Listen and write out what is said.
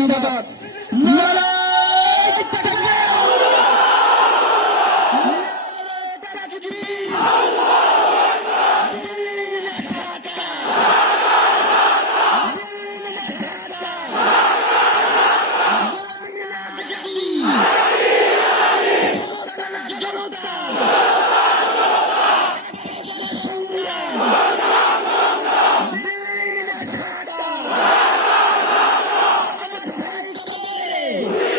जिंदाबाद Hey!